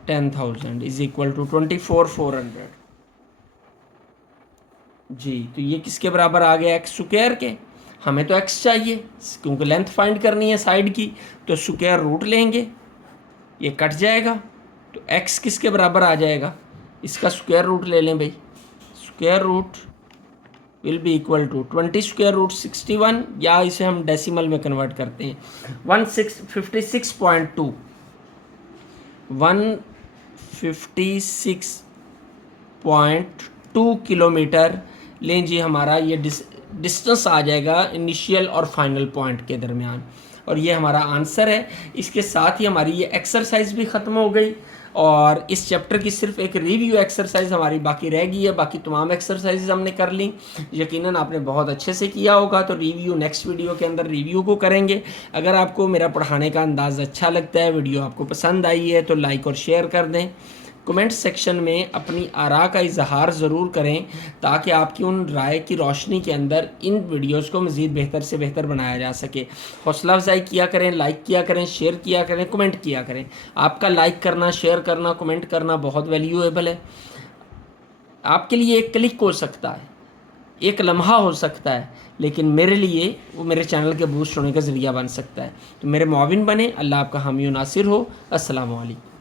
10,000 इज इक्वल टू 24,400। जी, तो ये किसके बराबर आ गया? एक्स स्क्वायर के। हमें तो एक्स चाहिए क्योंकि लेंथ फाइंड करनी है साइड की, तो स्क्वायर रूट लेंगे, ये कट जाएगा। तो x किसके बराबर आ जाएगा? इसका स्क्वायर रूट ले लें भाई। Square root will be equal to 20 square root 61, या इसे हम डेसिमल में कन्वर्ट करते हैं 156.2 156.2 किलोमीटर लें जी। हमारा ये डिस्टेंस आ जाएगा इनिशियल और फाइनल पॉइंट के दरमियान, और ये हमारा आंसर है। इसके साथ ही हमारी ये एक्सरसाइज भी ख़त्म हो गई और इस चैप्टर की सिर्फ एक रिव्यू एक्सरसाइज हमारी बाकी रह गई है। बाकी तमाम एक्सरसाइजेज हमने कर ली, यकीनन आपने बहुत अच्छे से किया होगा। तो रिव्यू नेक्स्ट वीडियो के अंदर रिव्यू को करेंगे। अगर आपको मेरा पढ़ाने का अंदाज़ अच्छा लगता है, वीडियो आपको पसंद आई है, तो लाइक और शेयर कर दें। कमेंट सेक्शन में अपनी आरा का इजहार ज़रूर करें ताकि आपकी उन राय की रोशनी के अंदर इन वीडियोस को मज़ीद बेहतर से बेहतर बनाया जा सके। हौसला अफजाई किया करें, लाइक किया करें, शेयर किया करें, कमेंट किया करें। आपका लाइक करना, शेयर करना, कमेंट करना बहुत वैल्यूएबल है। आपके लिए एक क्लिक हो सकता है, एक लम्हा हो सकता है, लेकिन मेरे लिए वो मेरे चैनल के बूस्ट होने का ज़रिया बन सकता है। तो मेरे मुआविन बने। अल्लाह आपका हामी नासिर हो। अस्सलामु अलैकुम।